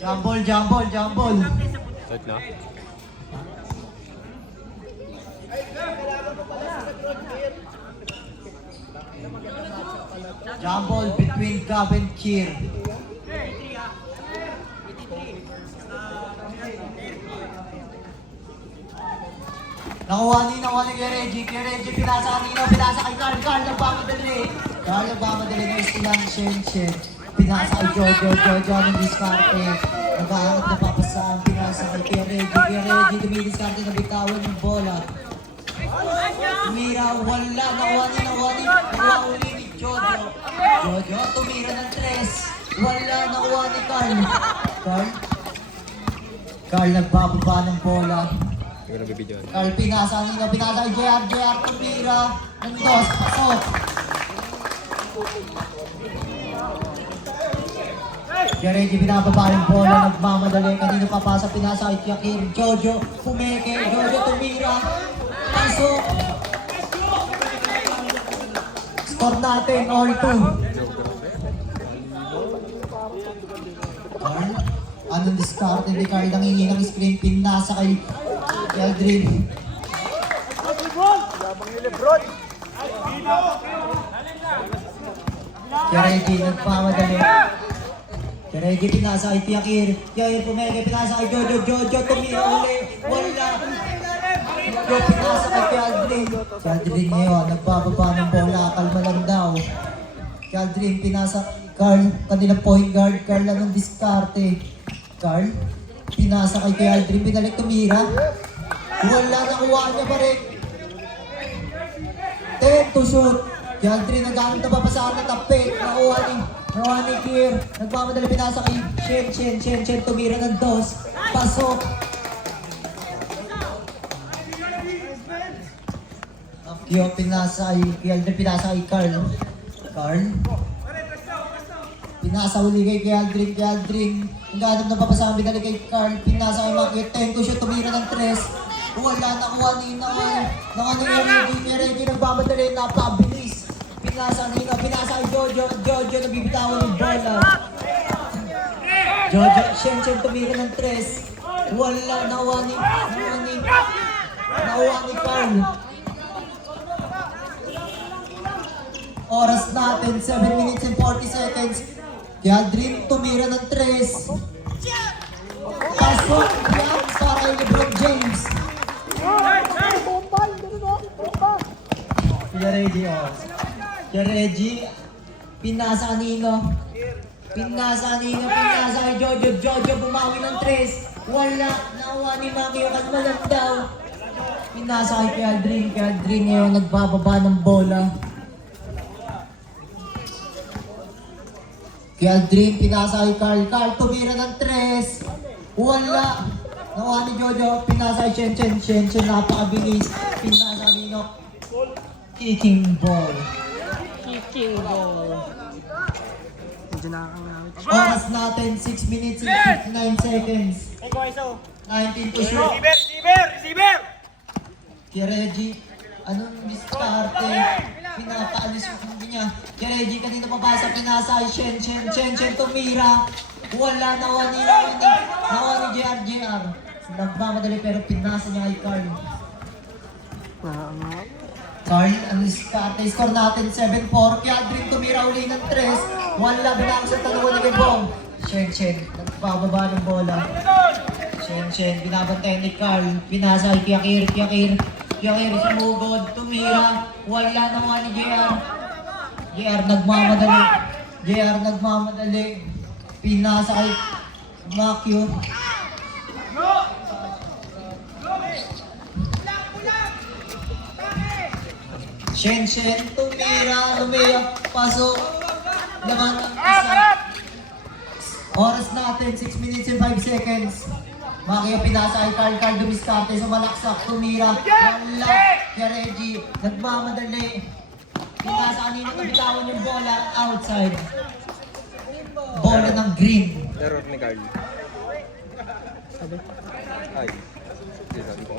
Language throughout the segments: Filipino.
Jumble, jumble, jumble. Wait na. Jumble between Gab and Kier. Nakuha ni kay Reggie. Kay Reggie, pinasa kanina, pinasa kay Carl. Carl, nagpamadali. Carl, nagpamadali na istilang Shen. Pinasa kay Jojo ng diskarte. Nag-aangat na papasaan. Pinasa kay Reggie. Kay Reggie, dumidiskarte na bitawan yung bola. Tumira, wala. Nakuha uli ni Jojo. Jojo, tumira ng 3. Wala, nakuha ni Carl. Carl, nagbababa ng bola. Hindi ko nabibidyoan. Carl, pinasa kay JR, tumira ng 2. Pasok. Reggie, binababa ng bola, nagmamadali. Kanina papasa, pinasa kay Yakir. Jojo, pumeke. Jojo, tumira. Pasok. Score natin, all 2. Carl, anong discard? Hindi Carl nangingi ng screen. Pinasa kay Aldrin. Reggie, nagmamadali. Reggie, pinasa kay Yakir. Yakir, pumeke. Pinasa kay Jojo, tumira uli. Wala. Jojo, pinasa kay Aldrin. Si Aldrin ngayon, nagbababa ng bola. Kalma lang daw. Si Aldrin, pinasa Carl, kanilang point guard. Carl, anong diskarte? Carl, pinasa kay Aldrin. Pinalik tumira. Wala, nakuha niya pa rin. 10 to shoot. Si Aldrin, nag-aanong na papasaan na tapit. Nakuha ni Kier. Nagmamadali, pinasa kay Shen. Tumira ng 2. Pasok. Akyo, pinasa kay Aldrin. Pinasa kay Carl. Pinasa uli kay Aldrin. Naghanap na papasama, binalik kay Carl. Pinasa kay Makyo. 10 to shoot, tumira ng 3. Wala, nakuha ni Reggie. Nagbamadali, napabilis. Pinasa kay Jojo. Nabibitawan ng bola. Jojo, Shen tumira ng 3. Wala, nakuha ni Carl. Oras natin, 7 minutes and 40 seconds. Kaya Dream tumira ng 3. Pasok yan para kay LeBron James. Kaya Reggie, pinasa kanino. Pinasa kay Jojo, bumawi ng 3. Wala, nakuha ni Maki yung kalmalang daw. Pinasa kay Aldrin ngayon nagbababa ng bola. Kaya Aldrin, pinasa kay Carl, tumira ng 3. Wala. Nakuha ni Jojo, pinasa kay Shen, napakabilis. Pinasa kanino. Kicking ball. Medyo nakakamawit. Oras natin, 6 minutes and 59 seconds. 19 to shoot. Receiver! Kaya Reggie, anong diskarte? Pinapaalis yung hindi niya. Kaya Reggie, kanina mabasa, pinasa kay Shen, tumira. Wala, nakuha ni JR. Nagmamadali pero pinasa niya kay Carl. Carl, ang diskarte. Score natin 7-4. Kaya Aldrin tumira uli ng 3. Wala, binako sa tanong ni Bong. Shen, nagbababa ng bola. Shen, binabantay ni Carl. Pinasa kay Yakir, sumugod, tumira. Wala, nakuha ni JR. JR nagmamadali. Pinasa kay Makyo. Shen, tumira, pasok. Laman ang isa. Oras natin, 6 minutes and 5 seconds. Makyo, pinasa kay Carl, dumiskarte, sumalaksak, tumira. Wala, kaya Reggie, nagmamadali. Pinasa kanina, nabitawan yung bola, outside. Bola ng green. Error ni Carl. Ay. Sabi ko.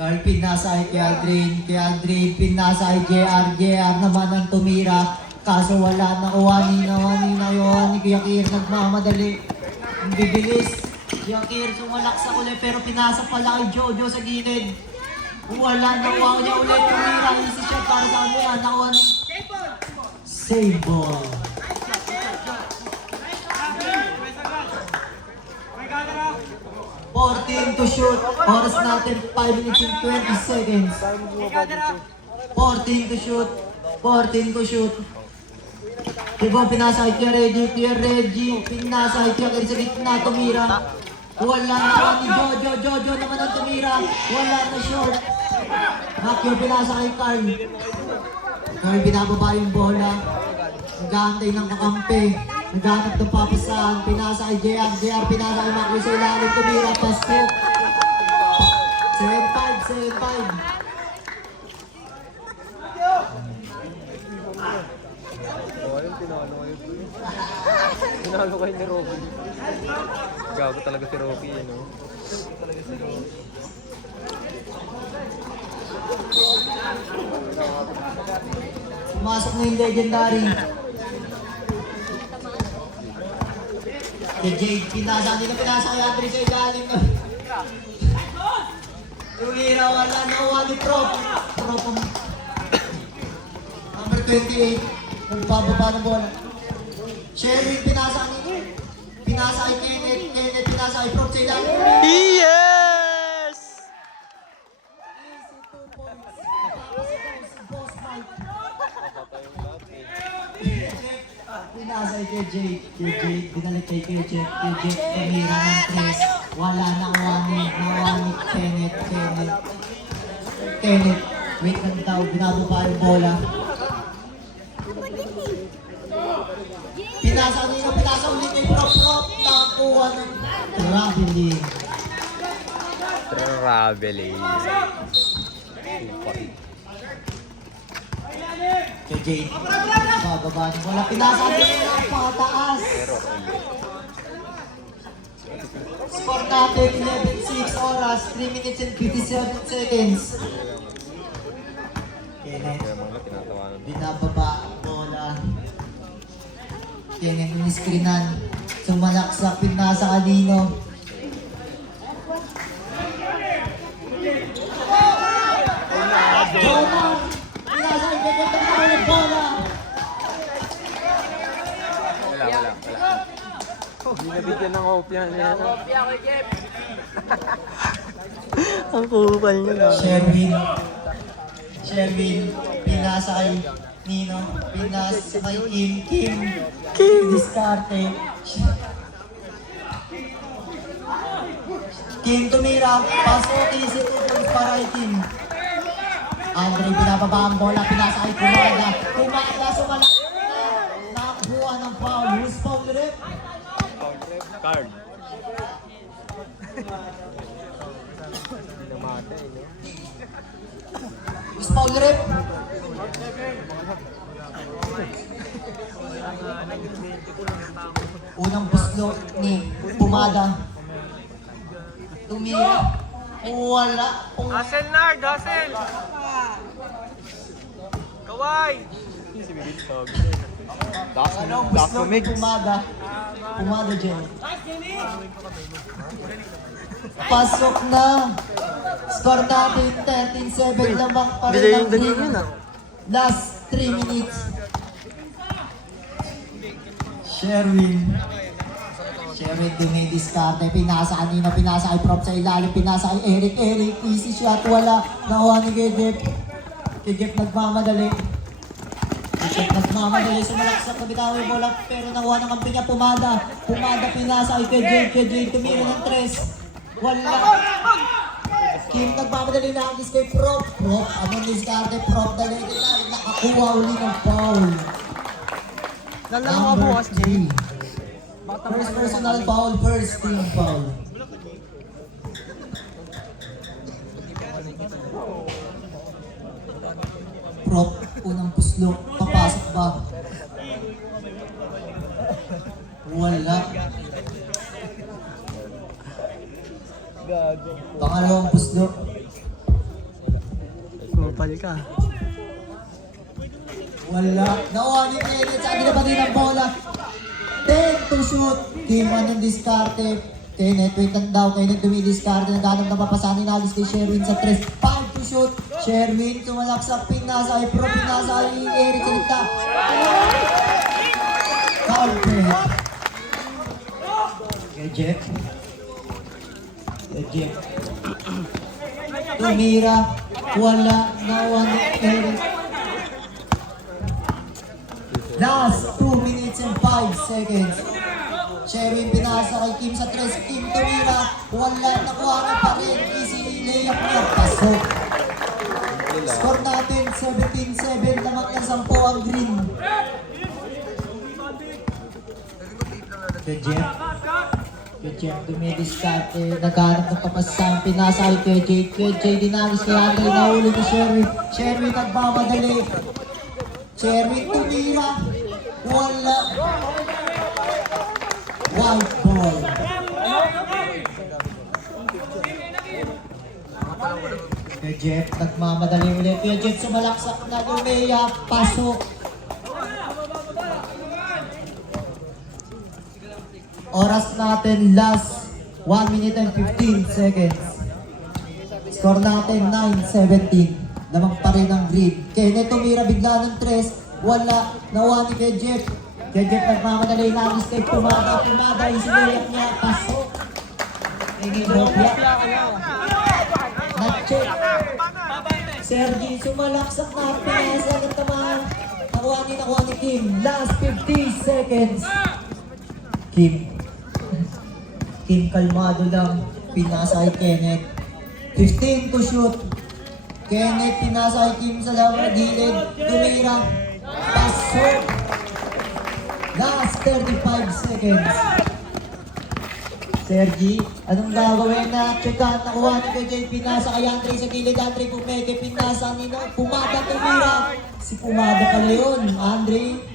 Carl, pinasa kay Aldrin, pinasa kay JR naman ang tumira. Kaso wala na Wani Kuya Kir nagmamadali. Ang bibilis. Kuya Kir sumalak sa uli pero pinasa pala kay Jojo sa gilid. Wala nakuha niya ulit. Tumira easy shot para sa kanya. Nakuha ni save ball. Team to shoot. Oras natin 5 minutes and 20 seconds. 14 to shoot. 14 to shoot. Diba pinasa kay Reggie. Pinasa kay sa gitna. Tumira. Wala na ni Jojo naman ang tumira. Wala na short. Akyo pinasa kay Carl. Carl binababa yung bola. Nag-aantay ng kakampi. Naghanap ng papasahan. Pinasa kay JR. Pinasa kay Macri sa ilalim. Tumira. Pasok. 7-5. Tinalo kayo ni Rocky. Gago talaga si Rocky, you know? Pumasok na yung legendary. Kay Jade, pinasa kay Andre sa ilalim. Tumira, wala nakuha ni Prop. Number 28. Kung pababa ng bola. Sherwin, pinasa kay Kenneth, pinasa kay Prop sa ilalim. Yes! Pinasa kay Jade, binalik kay Jade, tumira ng 3. Wala na Wani Kenneth, wait lang daw, binababa yung bola. Pinasa ulit kay Prop, nakakuha ng traveling. Kay Jade, bababa ng bola, pinasa ulit ng pataas. Score natin 11-6 oras, 3 minutes and 57 seconds. Kenneth, binababa ang bola. Kenneth yung screenan. Sumalaksak, pinasa kanino. Jonah! Pinasa kay Kenneth ng bola. Wala. Hindi nabigyan ng opya niya. Ang kupal niya na. Sherwin, pinasa kay Nino, pinasa kay Kim, diskarte. Kim tumira, pasok easy 2 points para kay Kim. Andre binababa ang bola, pinasa kay Kumada sumalak na, nakakuha ng foul. Who's foul rep? Card. Namatay, no? Who's foul rep? Unang buslo ni Pumada. Tumira. Wala. Hustle, Nard! Hustle! Kaway! Anong buslo ni Pumada? Pumada dyan. Pasok na. Score natin 13-7 lamang pa rin ang Dali game. yun ah. Last 3 minutes. Sherwin dumidiskarte. Pinasa kanina, pinasa kay Prop sa ilalim, pinasa kay Eric, easy shot, wala. Nakuha ni Kejep nagmamadali. Sumalaksak na bitaw yung bola, pero nakuha ng kampi niya, Pumada, pinasa kay Kejep, tumira ng 3. Wala. Kim nagmamadali na ang kay Prop, anong diskarte, Prop, dali, nakakuha uli ng foul. Lalawa ka bukas, Jay. First personal foul, first team foul. Prop, unang puslo, papasok ba? Wala. Pangalawang puslo. Kupal ka. Wala. Nakuha ni Kenneth. Sa kanila pa din ang bola. 10 to shoot. Kim, anong diskarte? Kenneth, wait lang daw. Kenneth dumidiskarte. Naghanap na papasanin nalis kay Sherwin sa 3. 5 to shoot. Sherwin, tumalaksak. Pinasa ay Pro. Pinasa ay Eric Salita. Counter. Kay Jeff. Kay Jeff. Tumira. Wala. Nakuha ni Eric. Last 2 minutes and 5 seconds. Sherwin pinasa kay Kim sa 3. Kim tumira. Wala. Nakuha na pa rin. Easy layup niya. Pasok. Score natin 17-7. Lamang ng 10 ang green. Kay Jeff. Kay Jeff dumidiskarte. Naghanap ng papasang pinasa kay KJ. KJ dinagis kay Andre. Nahuli ni Sherwin. Sherwin nagmamadali. Sherwin tumira. Wala. White ball. Kay Jeff, nagmamadali ulit. Kay Jeff sumalaksak na Lumea. Pasok. Oras natin last 1 minute and 15 seconds. Score natin 9-17. Lamang pa rin ang grid. Kenneth tumira bigla ng 3. Wala. Nawa ni kay Jeff. Kay Jeff nagmamadali na ang mistake. Pumada. Isilayap niya. Pasok. Naging Robia. Nag-check. Sergi sumalaksak na. Pinasa ng tamaan. Nakuha ni Kim. Last 50 seconds. Kim kalmado lang. Pinasa kay Kenneth. 15 to shoot. Kenneth pinasa kay Kim sa lawang gilid. Tumira. Pasok. Last 35 seconds. Sergi, anong gagawin na? Checkan, nakuha ni KJ. Pinasa kay Andre sa gilid. Andre Pumeke. Pinasa ni Pumada. Tumira. Si Pumada pala yun. Andre.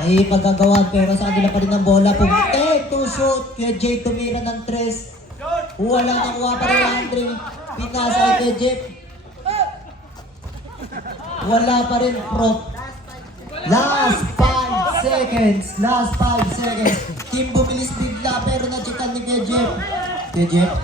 Ay pagkagawan pero sa kanila pa rin ang bola. Pumunte to shoot. KJ tumira ng 3. Wala nakuha pa rin Andre. Pinasa kay Jeff. Wala pa rin Prop. Last 5 seconds. Last 5 seconds. Kim bumilis bigla pero na-checkan ni Jeff. Jeff.